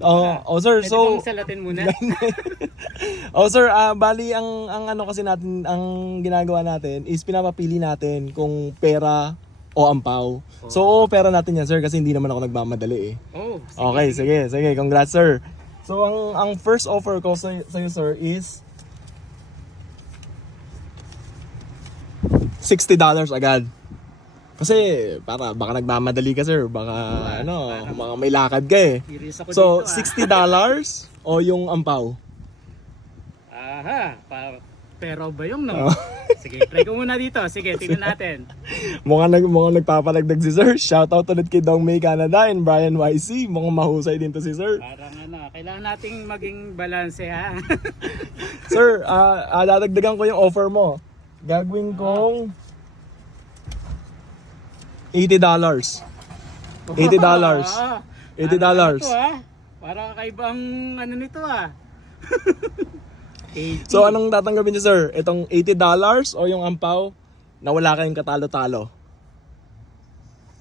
Sir, Pwede so bang salatin muna? sir, bali ang ano kasi natin, ang ginagawa natin is pinapapili natin kung pera o ampaw. So, pera natin yan, sir, kasi hindi naman ako nagmamadali eh. Oh, Okay, sige, congrats, sir. So, ang first offer ko sa iyo, sir, is $60 agad. Kasi para baka nagmamadali ka, sir, baka baka may lakad ka eh. Curious ako So, dito, $60 o yung ampaw? Aha, pero ba yung no? Sige, try ko muna dito. Sige, tingnan natin. Mukhang nagpapalagdag si sir. Shoutout ulit kay Dong May Canada and Brian YC. Mukhang mahusay din to si sir. Parang kailangan nating maging balanse ha. Sir, dadagdagan ko yung offer mo. Gagawin kong $80. $80. $80. Para kakaibang ano nito ah. 80. So anong tatanggapin niyo, sir? Itong $80 o yung ampaw na wala kayong katalo-talo?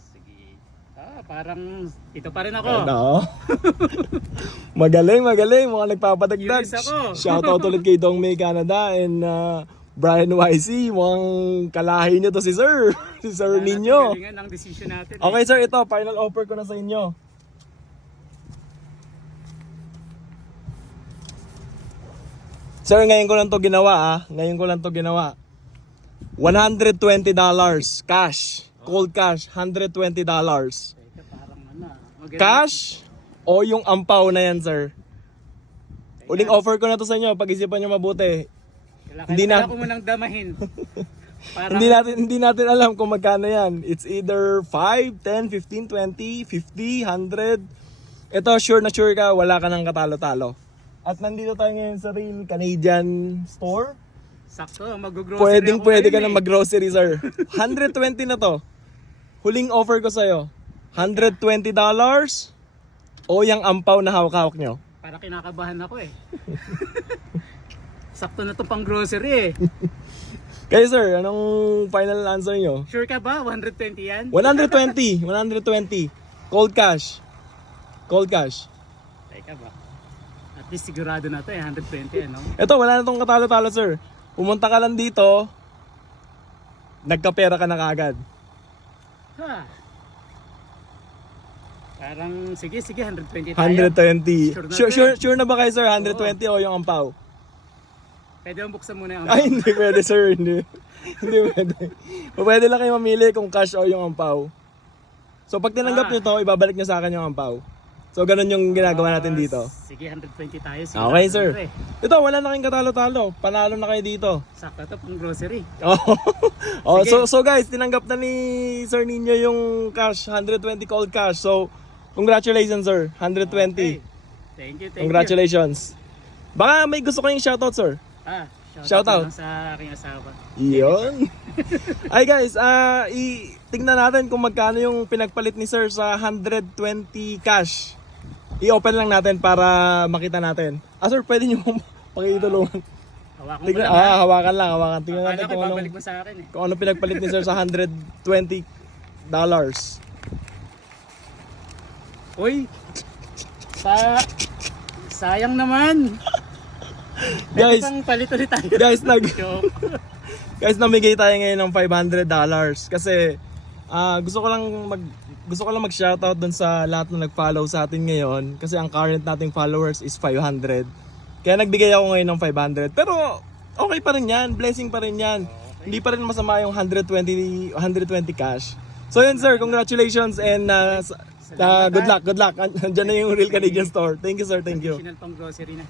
Sige. Parang ito pa rin ako. Ano? Magaling. Mukhang nagpapadagdag. Curious ako. Shoutout ulit kay Dong May Canada and Brian YC. Mukhang kalahi niyo to si sir. Si Sir Nino. Galingan ang decision natin. Okay, sir, ito. Final offer ko na sa inyo. Sir, ngayon ko lang to ginawa $120 cash. Cold cash, $120. Teka, parang maganda. Cash o yung ampaw na yan, sir? Uling offer ko na to sa inyo. Pag-isipan nyo mabuti. Kailangan ko munang damahin. Parang, Hindi natin alam kung magkano yan. It's either 5, 10, 15, 20, 50, 100. Ito, sure na sure ka, wala ka ng katalo-talo. At nandito tayo ngayon sa Real Canadian Store. sakto, mag-grocery Pwede ka na mag-grocery, sir. $120 na to. Huling offer ko sa'yo. $120 o yung ampaw na hawak-hawak nyo. Para kinakabahan ako eh. Sakto na to pang grocery eh. Kayo, sir, anong final answer nyo? Sure ka ba? 120 yan? 120. Cold cash. Teka ba? At least sigurado na to eh, 120 ano? Ito, wala na tong katalo-talo, sir. Pumunta ka lang dito, nagkapera ka na kaagad. Ha? Parang, sige, 120 tayo. 120. Sure na Sure na ba kayo, sir? 120 o yung ampaw? Pwede mo buksan muna yung Ay, hindi pwede, sir. Hindi pwede. Pwede lang kayo mamili kung cash o yung ampaw. So, pag tinanggap nyo to, ibabalik nyo sa akin yung ampaw. So, ganun yung ginagawa natin dito. Sige, 120 tayo. Okay, sir. Ito, wala na kayong katalo-talo. Panalo na kayo dito. Sakto to pang grocery. So guys, tinanggap na ni Sir Nino yung cash, 120 cold cash. So, congratulations, sir. 120. Okay. Thank you. Congratulations. Baka may gusto kayong shoutout, sir. Shoutout sa aking asawa. Iyon. Ay guys, tingnan natin kung magkano yung pinagpalit ni sir sa 120 cash. I-open lang natin para makita natin. Sir, pwede nyo pakitulungan. Hawakan ko lang. Hawakan lang. Tingnan natin Akala ko babalik mo sa akin eh. kung ano pinagpalit ni sir sa $120. Uy! Sayang naman! Guys, pang palit ulit tayo. guys, namigay tayo ngayon ng $500 kasi gusto ko lang mag-shoutout dun sa lahat na nag-follow sa atin ngayon kasi ang current nating followers is 500. Kaya nagbigay ako ngayon ng 500. Pero okay pa rin yan, blessing pa rin yan. Okay. Hindi pa rin masama yung 120 cash. So yun sir, congratulations and good luck. Andiyan na yung Real Canadian Store. Thank you sir, thank you. Additional pang grocery na.